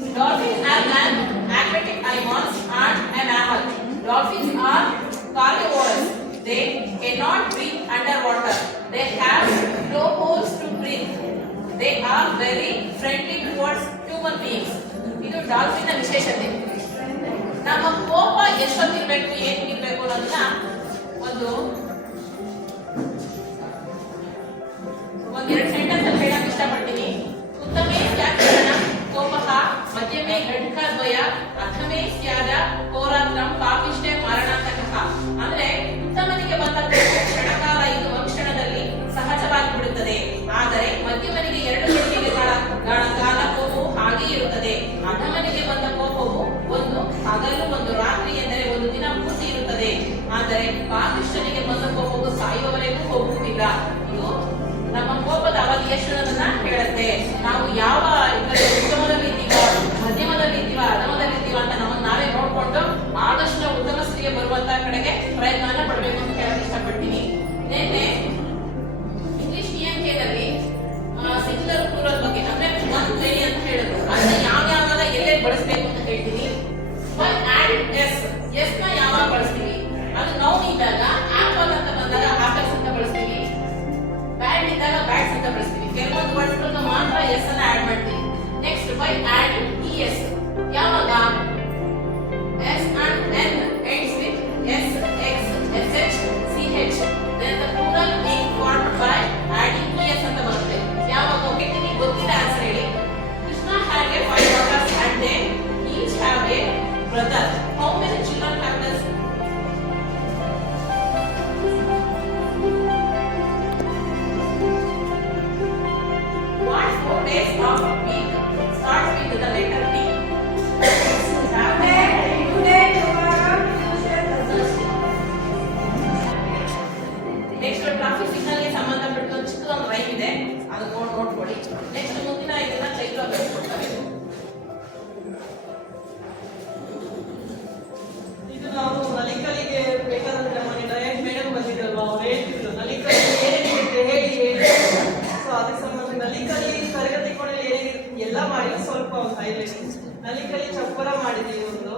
Dolphins are aquatic animals and a mammal. Dolphins are carnivorous. They cannot breathe underwater. They have blowholes to breathe. They are very friendly towards human beings. ಇದು dolphin ವಿಶೇಷತೆ. ನಮ್ಮ ಕೋಪ ಎಷ್ಟೊತ್ತಿರಬೇಕು ಏನಿರಬೇಕು ಅನ್ನೋದನ್ನ ಒಂದೆರಡು sentence ಅಲ್ಲಿ ಹೇಳಕ್ ಇಷ್ಟಪಡ್ತೀನಿ. ಉತ್ತಮೇ ಸ್ಯಾಕ್ಷಣ ಕೋಪಃ ಮಧ್ಯಮೇ ಘಂಟಾದ್ವಯ ಅಧಮೇ ಸ್ಯಾದ ಹೋರಾತ್ರಂ ಪಾಪಿಷ್ಟೇ ಮಾರಣಾಂತಕಃ. ಅಂದ್ರೆ ಉತ್ತಮನಿಗೆ ಬಂದ ಕ್ಷಣಕಾಲ ಇದು ಕ್ಷಣದಲ್ಲಿ ಸಹಜವಾಗಿ ಬಿಡುತ್ತದೆ. ಆದರೆ ಮಧ್ಯಮನಿಗೆ 2 ಗಂಟೆಗಳ ಕಾಲ ಕೋಪವು ಹಾಗೆ ಇರುತ್ತದೆ. ಅಧಮನಿಗೆ ಬಂದ ಕೋಪವು ಒಂದು ಹಗಲು ಒಂದು ರಾತ್ರಿ ಎಂದರೆ ಒಂದು ದಿನ ಪೂರ್ತಿ ಇರುತ್ತದೆ. ಆದರೆ ಪಾಪಿಷ್ಠನಿಗೆ ಬಂದ ಕೋಪವು ಸಾಯುವವರೆಗೂ ಹೋಗುವುದಿಲ್ಲ. ಇದು ನಮ್ಮ ಕೋಪದ ಅವಧಿ ಎಷ್ಟು ಅನ್ನೋದನ್ನ ಹೇಳುತ್ತೆ. ನಾವು ಯಾವ ಉತ್ತಮದಲ್ಲಿ ಇದ್ದೀವೋ ಮಧ್ಯಮದಲ್ಲಿ ಇದ್ದೀವ ಅಧಮದಲ್ಲಿ ಇದ್ದೀವ ಅಂತ ನಮ್ಮನ್ನು ನಾವೇ ನೋಡ್ಕೊಂಡು ಆದಷ್ಟು ಉತ್ತಮ ಸ್ಥಿತಿಗೆ ಬರುವಂತ ಕಡೆಗೆ ಪ್ರಯತ್ನ ಪಡಬೇಕು ಅಂತ ಹೇಳಕ್ ಇಷ್ಟಪಡ್ತೀನಿ. ನಿನ್ನೆ ಇಂಗ್ಲಿಷ್ ನಲ್ಲಿ ಸಿಂಗುಲರ್ ಪ್ಲೂರಲ್ ಬಗ್ಗೆ ಅಂದ್ರೆ ಒನ್ ಲೇಡಿ ಅಂತ ಹೇಳಿದ್ರು. ಅದನ್ನ ಯಾವ್ಯಾವಾಗ ಎಲ್ಲೇ ಬಳಸಬೇಕು ಅಂತ ಹೇಳ್ತೀನಿ. ಎಸ್ ನ ಯಾವಾಗ ಬಳಸ್ತೀವಿ? ಅದು ನೌನ್ ಇದ್ದಾಗ ಆಪಲ್ ಅಂತ ಬಂದಾಗ ಆಪಲ್ಸ್ ಅಂತ ಬಳಸ್ತೀವಿ. ಬ್ಯಾಡ್ ಇದ್ದಾಗ ಬ್ಯಾಡ್ಸ್ ಅಂತ ಬಳಸ್ತೀವಿ. ಕೆಲವೊಂದು ವರ್ಡ್ಸ್ಗಳನ್ನ ಮಾತ್ರ ಎಸ್ ಅನ್ನ ಆಡ್ ಮಾಡ್ತೀವಿ. ನೆಕ್ಸ್ಟ್ ಬೈ ಆಡ್ ಇಎಸ್ ಯಾವಾಗ S and N ends with S X S H C H then the plural being formed by adding es ಅಂತ ಬರುತ್ತೆ. ಯಾವಾಗ ಒಬ್ಬರಿಗೆ ಗೊತ್ತಿಲ್ಲ ಆನ್ಸರ್ ಹೇಳಿ. Krishna had a 5 daughters and they each have a brother. How many children have this? What 4 days of a week starts with the letter T? Saturday, today, tomorrow, Tuesday, Thursday. Next traffic signal ಗೆ ಸಂಬಂಧಪಟ್ಟ ಚಿಕ್ಕ ಒಂದು rhyme ಇದೆ, ಅದು ನೋಡ್ಕೊಳ್ಳಿ. Next ಮುಂದಿನ ಇದನ್ನ ಚೈತ್ರ ಬೆಳೆಸ್ಕೊಳ್ತಾರೆ. ಇದು ನಾವು ನಲಿಕಲಿಗೆ ಬೇಕಾದಂತ ನಮಗೆ ಡೈರೆಕ್ಟ್ ಮೇಡಮ್ ಬಂದಿದ್ರಲ್ವಾ, ಅವ್ರು ಹೇಳ್ತಿದ್ರು ನಲಿಕಲಿ ಏನೇನಿರುತ್ತೆ ಹೇಳಿ. ಸೊ ಅದಕ್ಕೆ ಸಂಬಂಧ ನಲಿಕಲಿ ತರಗತಿ ಕೊನೆಯಲ್ಲಿ ಏನೇನಿರುತ್ತೆ ಎಲ್ಲ ಮಾಡಿದ್ರೆ ಸ್ವಲ್ಪ ಒಂದು ಹೈಲೈಟ್. ನಲಿಕಲಿ ಚಪ್ಪರ ಮಾಡಿದೀವಿ ಒಂದು,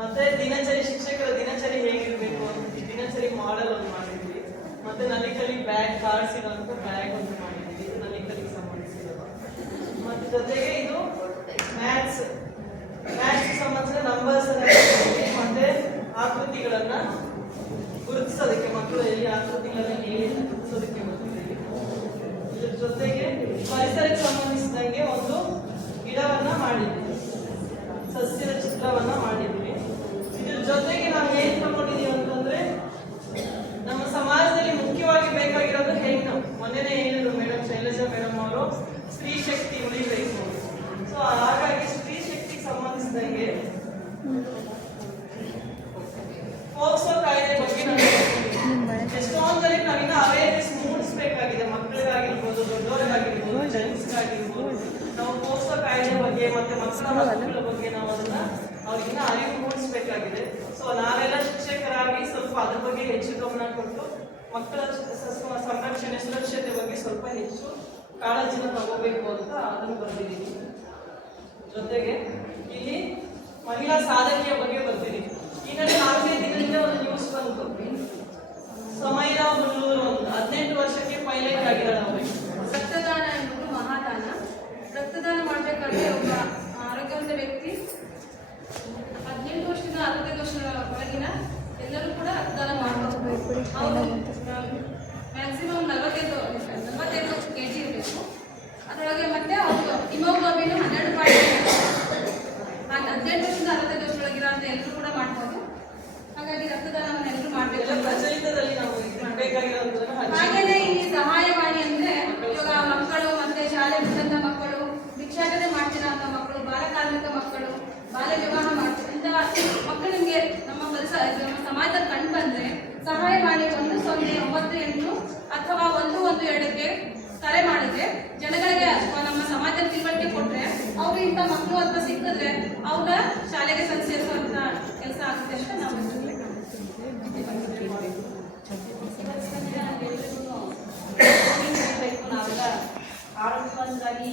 ಮತ್ತೆ ದಿನಚರಿ ಶಿಕ್ಷಕರ ದಿನಚರಿ ಹೇಗಿರ್ಬೇಕು ಅಂತ ದಿನಚರಿ ಮಾಡೆಲ್ ಒಂದು ಮಾಡಿದ್ವಿ. ಮತ್ತೆ ನಲಿಕಲಿ ಬ್ಯಾಗ್ ಕಾರ್ಡ್ಸ್ ಇರುವಂತ ಬ್ಯಾಗ್ ಒಂದು ಮಾಡಿದ್ವಿ, ಇದು ನಲಿಕಲಿಗೆ ಸಂಬಂಧಿಸಿರೋದು. ಮತ್ತೆ ಜೊತೆಗೆ ಇದು ಮ್ಯಾಥ್ಸ್ ಸಂಬಂಧಿಸಿದ ನಂಬರ್ಸ್ ಮತ್ತೆ ಆಕೃತಿಗಳನ್ನ ಗುರುತಿಸೋದಕ್ಕೆ ಮಕ್ಕಳು ಎಲ್ಲಿ ಆಕೃತಿಗಳನ್ನ ಹೇಳಿ ಗುರುತಿಸೋದಕ್ಕೆ ಬರ್ತಿದ್ದೀವಿ. ಇದ್ರ ಜೊತೆಗೆ ಪರಿಸರಕ್ಕೆ ಸಂಬಂಧಿಸಿದಂಗೆ ಒಂದು ಗಿಡವನ್ನ ಮಾಡಿದ್ವಿ, ಸಸ್ಯದ ಚಿತ್ರವನ್ನ ಮಾಡಿದ್ವಿ. ಇದ್ರ ಜೊತೆಗೆ ನಾವು ಏನ್ ತಗೊಂಡಿದೀವಿ ಅಂತಂದ್ರೆ ನಮ್ಮ ಸಮಾಜದಲ್ಲಿ ಮುಖ್ಯವಾಗಿ ಬೇಕಾಗಿರೋದು ಹೆಣ್ಣು. ಮೊನ್ನೆನೇ ಹೇಳಿದ್ರು ಮೇಡಮ್ ಶೈಲಜಾ ಮೇಡಮ್ ಅವರು, ಸ್ತ್ರೀ ಶಕ್ತಿ ಉಳಿಬೇಕು. ಸೊ ಹಾಗಾಗಿ ಸ್ತ್ರೀ ಶಕ್ತಿಗೆ ಸಂಬಂಧಿಸಿದಂಗೆ ಪೋಕ್ಸೋ ಕಾಯ್ದೆ ಬಗ್ಗೆ ನಾವು ಎಷ್ಟೊಂದರಿಗೆ ನಾವಿನ್ನ ಅವೇರ್ನೆಸ್ ಮೂಡಿಸಬೇಕಾಗಿದೆ. ಮಕ್ಕಳಿಗಾಗಿರ್ಬೋದು, ದೊಡ್ಡವರಿಗಾಗಿರ್ಬೋದು, ಜೆಂಟ್ಸ್ಗಾಗಿರ್ಬೋದು. ನಾವು ಪೋಕ್ಸೋ ಕಾಯ್ದೆ ಬಗ್ಗೆ ಮತ್ತೆ ಮಕ್ಕಳ ಹಕ್ಕುಗಳ ಬಗ್ಗೆ ನಾವು ಅದನ್ನ ಅವ್ರಿಗಿನ್ನ ಅರಿವು ಮೂಡಿಸಬೇಕಾಗಿದೆ. ಸೊ ನಾವೆಲ್ಲ ಶಿಕ್ಷಕರಾಗಿ ಸ್ವಲ್ಪ ಅದ್ರ ಬಗ್ಗೆ ಹೆಚ್ಚು ಗಮನ ಕೊಟ್ಟು ಮಕ್ಕಳ ಸಂರಕ್ಷಣೆ ಸುರಕ್ಷತೆ ಬಗ್ಗೆ ಸ್ವಲ್ಪ ಹೆಚ್ಚು ಕಾಳಜಿನ ತಗೋಬೇಕು ಅಂತ ಅದನ್ನು ಬರ್ತಿದ್ದೀವಿ. ಜೊತೆಗೆ ಇಲ್ಲಿ ಮಹಿಳಾ ಸಾಧನೆಯ ಬಗ್ಗೆ ಬರ್ತಿದ್ದೀವಿ. ಈಗ 4ನೇ ದಿನದಿಂದ ಒಂದು ನ್ಯೂಸ್ ಬಂತು, ಸಮೈರಾ ಹುಲ್ಲೂರು 18 ವರ್ಷಕ್ಕೆ ಪೈಲಟ್ ಆಗಿದ್ದಾರೆ. ಅವರು ರಕ್ತದಾನ ಎಂಬುದು ಮಹಾದಾನ. ರಕ್ತದಾನ ಮಾಡಬೇಕಾದ್ರೆ ಒಬ್ಬ ಆರೋಗ್ಯವಂತ ವ್ಯಕ್ತಿ 18 ವರ್ಷದಿಂದ 65 ವರ್ಷದ ಒಳಗಿನ ಎಲ್ಲರೂ ಕೂಡ ರಕ್ತದಾನ ಮಾಡಬಹುದು. ಅವರು ಮ್ಯಾಕ್ಸಿಮಮ್ 45 kg ಇರಬೇಕು. ಅದರೊಳಗೆ ಮತ್ತೆ ಅವರು ಹಿಮೋಗ್ಲೋಬಿನ್ 12.5. 18 ವರ್ಷದಿಂದ 65 ವರ್ಷದೊಳಗಿರೋ ಅಂತ ಎಲ್ಲರೂ ಕೂಡ ಮಾಡ್ಬೋದು. ಹಾಗಾಗಿ ರಕ್ತದಾನವನ್ನು ಎಲ್ಲರೂ ಮಾಡಬೇಕು. ಹಾಗೇನೆ ಈ ಸಹಾಯವಾಣಿ ಅಂದ್ರೆ ಇವಾಗ ಮಕ್ಕಳು ಮತ್ತೆ ಶಾಲೆ ಬಿಟ್ಟಂತ ಮಕ್ಕಳು, ಭಿಕ್ಷಾಟನೆ ಮಾಡ್ತಿರೋಂಥ ಮಕ್ಕಳು, ಬಾಲಕಾರ್ಮಿಕ ಮಕ್ಕಳು, ಬಾಲ್ಯ ವಿವಾಹ ಮಾಡ್ತಿರೋಂಥ ಮಕ್ಕಳು ನಿಮಗೆ ನಮ್ಮ ಸಮಾಜದಲ್ಲಿ ಕಂಡು ಬಂದ್ರೆ ಸಹಾಯವಾಣಿ 1098 ಅಥವಾ 112ಕ್ಕೆ ಕರೆ ಮಾಡಿದ್ರೆ ಜನಗಳಿಗೆ ನಮ್ಮ ಸಮಾಜದ ತಿಳುವಳಿಕೆ ಕೊಟ್ರೆ ಅವರು ಇಂಥ ಮಕ್ಕಳು ಅಥವಾ ಸಿಕ್ಕಿದ್ರೆ ಅವ್ರ ಶಾಲೆಗೆ ಸೇರಿಸುವಂತ ಕೆಲಸ ಆಗುತ್ತೆ ಅಂತ ನಾವು ನಾವೆಲ್ಲ ಆರೋಗ್ಯವಂತರಾಗಿ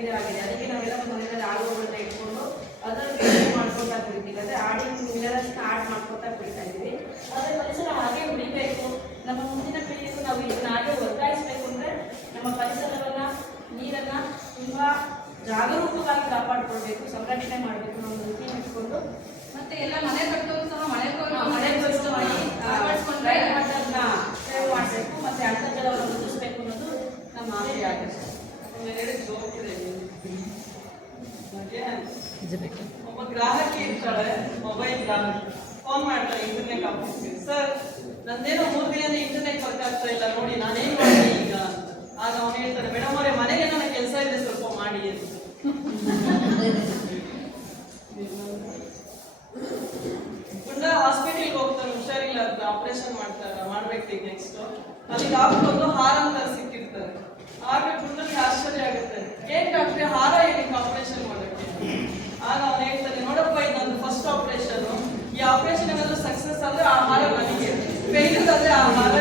ಫೇಲಿಯರ್ ಆಗಿದೆ. ಅದಕ್ಕೆ ನಾವೆಲ್ಲ ಮನೆಯಲ್ಲಿ ಆಡುಗಳನ್ನ ಇಟ್ಕೊಂಡು ಅದನ್ನು ಟ್ರೈನಿಂಗ್ ಮಾಡ್ಕೊತಾ ಬಿಡ್ತೀವಿ. ಅಂದರೆ ಆಡಿನ ಮಿನರಲ್ಸ್ನ ಆಡ್ ಮಾಡ್ಕೊತಾ ಬಿಡ್ತಾ ಇದ್ದೀವಿ. ಆದರೆ ಪರಿಸರ ಹಾಗೆ ಉಳಿಬೇಕು. ನಮ್ಮ ಮುಂದಿನ ಪೀಳಿಗೆಗೂ ನಾವು ಇದನ್ನ ಹಾಗೆ ವರ್ಗಾಯಿಸಬೇಕು ಅಂದರೆ ನಮ್ಮ ಪರಿಸರವನ್ನು, ನೀರನ್ನು ತುಂಬ ಜಾಗರೂಕವಾಗಿ ಕಾಪಾಡಿಕೊಳ್ಬೇಕು, ಸಂರಕ್ಷಣೆ ಮಾಡಬೇಕು. ನಾವು ವೃತ್ತಿಯನ್ನು ಇಟ್ಕೊಂಡು ಮತ್ತೆ ಎಲ್ಲ ಮನೆ ಕಟ್ಟೋರು ಸಹ ಮಳೆ ಅಳವಡಿಸ್ಕೊಂಡ್ರೆ ವಾಟರ್ನ ಸೇವ್ ಮಾಡಬೇಕು ಮತ್ತು ಅಂತರ್ಜಲವನ್ನು ವೃದ್ಧಿಸಬೇಕು ಅನ್ನೋದು ನಮ್ಮ ಆಸೆ ಆಗಿದೆ. ಒಬ್ಬ ಗ್ರಾಹಕಿ ಇರ್ತಾಳೆ, ಮೊಬೈಲ್ ಗ್ರಾಹಕಿ ಫೋನ್ ಮಾಡ್ತಾರೆ ಇಂಟರ್ನೆಟ್ ಆಫೀಸ್ಗೆ, ಸರ್ ನಂದೇನೋ 3 ದಿನದಿಂದ ಇಂಟರ್ನೆಟ್ ವರ್ಕ್ ಆಗ್ತಾ ಇಲ್ಲ ನೋಡಿ, ನಾನೇನ್ ಮಾಡಿ ಈಗ ಅಂತ. ಆಗ ಅವನು ಹೇಳ್ತಾರೆ, ಮೇಡಮ್ ಅವರೇ ಮನೆಗೆ ನನ್ನ ಕೆಲಸ ಇದೆ ಸ್ವಲ್ಪ ಮಾಡಿ ಅಂತ. ಗುಂಡ ಹಾಸ್ಪಿಟಲ್ಗೆ ಹೋಗ್ತಾನೆ, ಹುಷಾರಿಲ್ಲ ಅಂತ ಆಪರೇಷನ್ ಮಾಡ್ಬೇಕು ನೆಕ್ಸ್ಟ್. ಅಲ್ಲಿ ಡಾಕ್ಟರ್ ಒಂದು ಹಾರ ಅಂತ ಸಿಕ್ಕಿರ್ತಾರೆ. ಆಗ ಗುಂಡನಿಗೆ ಆಶ್ಚರ್ಯ ಆಗುತ್ತೆ, ಏನ್ ಡಾಕ್ಟ್ರೆ ಹಾರ ಏನಕ್ಕೆ ಆಪರೇಷನ್ ಮಾಡಕ್ಕೆ? ಆಗ ಅವನು ಹೇಳ್ತಾನೆ, ನೋಡಪ್ಪ ಇದು ನಂದು ಫಸ್ಟ್ ಆಪರೇಷನ್, ಈ ಆಪರೇಷನ್ ಏನಾದ್ರು ಸಕ್ಸಸ್ ಆದ್ರೆ ಆ ಹಾರ ನನಗೆ, ಫೇಲ್ಯೂರ್ ಆದ್ರೆ ಆ ಹಾರ